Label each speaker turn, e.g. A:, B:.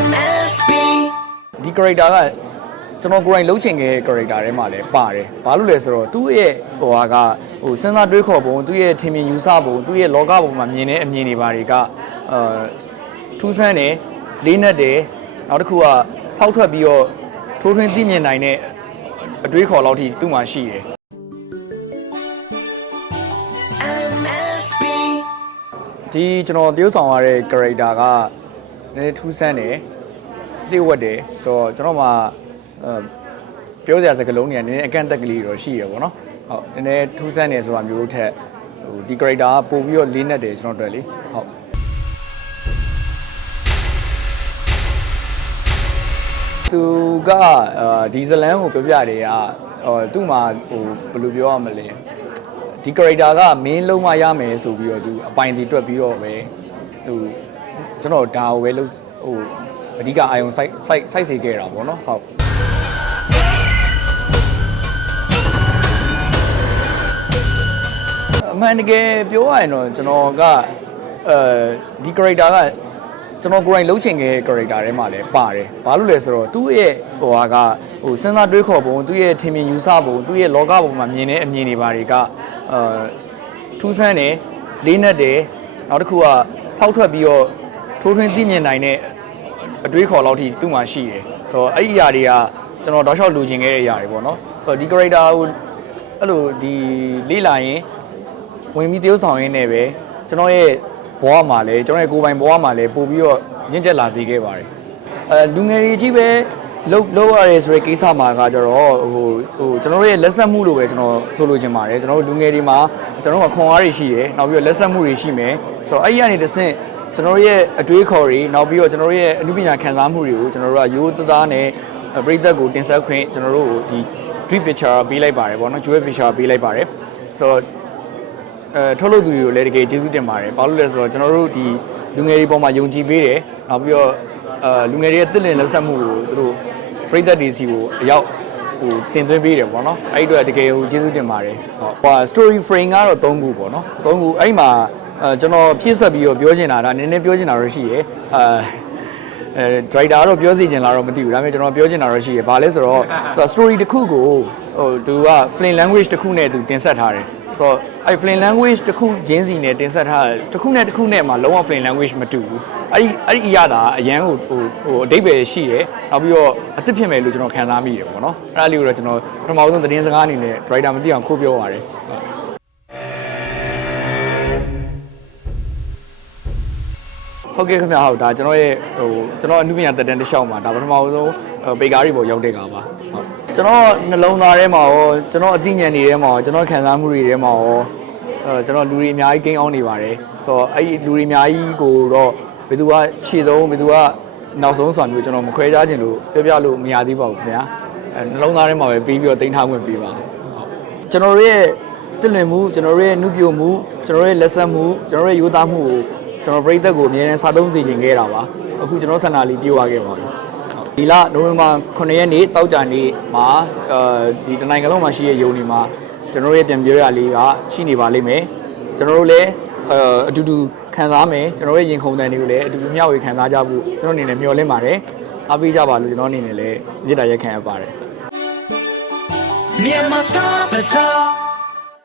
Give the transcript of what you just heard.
A: MSB
B: ဒီ character ကကျွန်တော်ကိုယ်တိုင်လှုပ်ချင်ခဲ့တဲ့ character ထဲမှာလည်းပါတယ်။ဘာလို့လဲဆိုတော့သူ့ရဲ့ဟိုဟာကဟိုစဉ်းစားတွေးခေါ်ပုံသူ့ရဲ့ထင်မြင်ယူဆပုံသူ့ရဲ့လောကပုံမှာမြင်တဲ့အမြင်တွေဘာတွေကအာထူးဆန်းတယ်လေးနက်တယ်နောက်တစ်ခုကဖောက်ထွက်ပြီးတော့ထိုးထွင်းသိမြင်နိုင်တဲ့အတွေးခေါ်လောက်ထိသူ့မှာရှိတယ်
A: MSB
B: ဒီကျွန်တော်တရုပ်ဆောင်ရတဲ့ character က နည်းနည်းထူးဆန်းတယ်လျှို့ဝှက်တယ်ဆိုတော့ကျွန်တော်မှအဲပြောစရာစကားလုံးတွေကနည်းနည်းအကန့်အသက်ကလေးတော့ရှိရပေါ့နော်ဟုတ်နည်းနည်းထူးဆန်းတယ်ဆိုတာမျိုးထက်ဟိုဒီ character ကပို့ပြီးတော့လေးနက်တယ်ကျွန်တော်တို့လေဟုတ်သူကအာဒီဇလန်ကိုပြောပြတယ်ကဟိုသူ့မှာဟိုဘယ်လိုပြောရမလဲဒီ character ကမင်းလုံးမရမယ်ဆိုပြီးတော့သူအပိုင်တီတွက်ပြီးတော့ပဲသူ ကျွန်တော်ဒါကိုပဲလို့ဟိုအဓိကအာယုံစိုက်စိုက်စိုက်စေခဲ့တာပေါ့နော်ဟုတ်အမှန်တကယ်ပြောရရင်တော့ကျွန်တော်ကအဲဒီ character ကကျွန်တော်ကိုယ်တိုင်လှုပ်ချင်ခဲ့တဲ့ character ထဲမှာလည်းပါတယ်။ဘာလို့လဲဆိုတော့သူ့ရဲ့ဟိုဟာကဟိုစဉ်းစားတွေးခေါ်ပုံသူ့ရဲ့ထင်မြင်ယူဆပုံသူ့ရဲ့လောကပုံမှာမြင်တဲ့အမြင်တွေဘာတွေကအာထူးဆန်းတယ်လေးနက်တယ်နောက်တစ်ခုကဖောက်ထွက်ပြီးတော့ ထိုးထွင်းသိမြင်နိုင်တဲ့အတွေးခေါ်လောက်ထိသူ့မှာရှိတယ်။ဆိုတော့အဲ့ဒီအရာတွေကကျွန်တော်တောက်လျှောက်လူချင်ခဲ့တဲ့အရာတွေပေါ့နော်။ဆိုတော့ဒီ character ကိုအဲ့လိုဒီလေးလာရင်ဝင်ပြီးတရုပ်ဆောင်ရင်းနဲ့ပဲကျွန်တော်ရဲ့ဘဝမှာလည်းကျွန်တော်ရဲ့ကိုယ်ပိုင်ဘဝမှာလည်းပို့ပြီးတော့ရင့်ကျက်လာစေခဲ့ပါတယ်အဲလူငယ်တွေကြီးပဲလှုပ်လှုပ်ရတယ်ဆိုတဲ့ကိစ္စမှာကကြတော့ဟိုဟိုကျွန်တော်တို့ရဲ့လက်ဆက်မှုလို့ပဲကျွန်တော်ဆိုလိုချင်ပါတယ်ကျွန်တော်တို့လူငယ်တွေမှာကျွန်တော်တို့ကခွန်အားတွေရှိတယ်နောက်ပြီးတော့လက်ဆက်မှုတွေရှိမယ်ဆိုတော့အဲ့ဒီကနေတစ်ဆင့် ကျွန်တော်တို့ရဲ့အတွေးခေါ်တွေနောက်ပြီးတော့ကျွန်တော်တို့ရဲ့အမှုပညာခံစားမှုတွေကိုကျွန်တော်တို့ကရိုးသားသားနဲ့ပရိသတ်ကိုတင်ဆက်ခွင့်ကျွန်တော်တို့ကိုဒီ dream picture ပေးလိုက်ပါတယ်ပေါ့နော် jewel picture ပေးလိုက်ပါတယ်ဆိုတော့အဲထုတ်လုပ်သူတွေကိုလည်းတကယ်ကျေးဇူးတင်ပါတယ်။ဘာလို့လဲဆိုတော့ကျွန်တော်တို့ဒီလူငယ်တွေပေါ်မှာယုံကြည်ပေးတယ်။နောက်ပြီးတော့အဲလူငယ်တွေရဲ့တစ်လင်လက်ဆက်မှုကိုသူတို့ပြည်သက်တွေစီကိုအရောက်ဟိုတင်သွင်းပေးတယ်ပေါ့နော်။အဲ့ဒီအတွက်တကယ်ဟိုကျေးဇူးတင်ပါတယ်။ဟုတ်ဟို story frame ကတော့၃ခုပေါ့နော်။၃ခုအဲ့ဒီမှာ အဲကျွန်တော်ဖြည့်ဆက်ပြီးတော့ပြောချင်တာဒါနည်းနည်းပြောချင်တာတော့ရှိရယ်။အာအဲ driver ကတော့ပြောစီချင်လားတော့မသိဘူးဒါပေမဲ့ကျွန်တော်ပြောချင်တာတော့ရှိရယ်။ဘာလဲဆိုတော့သူက story တစ်ခုကိုဟိုသူက plain language တစ်ခုနဲ့သူတင်ဆက်ထားတယ်။ဆိုတော့အဲ့ plain language တစ်ခုချင်းစီနဲ့တင်ဆက်ထားတယ်တစ်ခုနဲ့တစ်ခုနဲ့မှလုံးဝ plain language မတူဘူး။အဲ့ဒီအဲ့ဒီအရာတာအရန်ကိုဟိုဟိုအတိတ်ပဲရှိရယ်။နောက်ပြီးတော့အသစ်ဖြစ်မယ်လို့ကျွန်တော်ခံစားမိတယ်ပေါ့နော်။အဲ့ဒါလေးကိုတော့ကျွန်တော်ပထမဆုံးသတင်းစကားအနေနဲ့ driver မသိအောင်ခိုးပြောပါတယ်။ ဟုတ်ဟုတ်ကဲ့ခင်ဗျာဟုတ်ဒါကျွန်တော်ရဲ့ဟိုကျွန်တော်အနုပညာတက်တန်းတစ်လျှောက်မှာဒါပထမဆုံးပေကားတွေပေါ်ရောက်တဲ့ကပါဟုတ်ကျွန်တော်နှလုံးသားထဲမှာရောကျွန်တော်အသိဉာဏ်တွေထဲမှာရောကျွန်တော်ခံစားမှုတွေထဲမှာရောအဲကျွန်တော်လူတွေအများကြီးကိန်းအောင်နေပါတယ်ဆိုတော့အဲ့ဒီလူတွေအများကြီးကိုတော့ဘယ်သူကရှေ့ဆုံးဘယ်သူကနောက်ဆုံးဆိုတာမျိုးကျွန်တော်မခွဲခြားခြင်းလို့ပြောပြလို့မရသေးပါဘူးခင်ဗျာအဲနှလုံးသားထဲမှာပဲပြီးပြီးတော့တင်ထားခွင့်ပေးပါဟုတ်ကျွန်တော်တို့ရဲ့တည်လွင်မှုကျွန်တော်တို့ရဲ့နှုတ်ပြမှုကျွန်တော်တို့ရဲ့လက်ဆက်မှုကျွန်တော်တို့ရဲ့ရိုးသားမှုကို ကျွန်တော်ပြည်သက်ကိုအမြဲတမ်းစားသုံးစေချင်ခဲ့တာပါအခုကျွန်တော်ဆန္ဒလေးပြေဝခဲ့ပါပြီဒီလနိုဝင်ဘာ9ရက်နေ့တောက်ကြနေ့မှာအဲဒီတနိုင်ငံလုံးမှာရှိတဲ့ယုံတွေမှာကျွန်တော်တို့ရဲ့ပြန်ပြောရလေးကရှိနေပါလိမ့်မယ်ကျွန်တော်တို့လည်းအဲအတူတူခံစားမယ်ကျွန်တော်တို့ရဲ့ရင်ခုန်တန်တွေကိုလည်းအတူတူမျှဝေခံစားကြဖို့ကျွန်တော်အနေနဲ့မျှော်လင့်ပါတယ်အားပေးကြပါလို့ကျွန်တော်အနေနဲ့လည်းမြစ်တာရက်ခံရပါတယ်
A: Myanmar Star Bazaar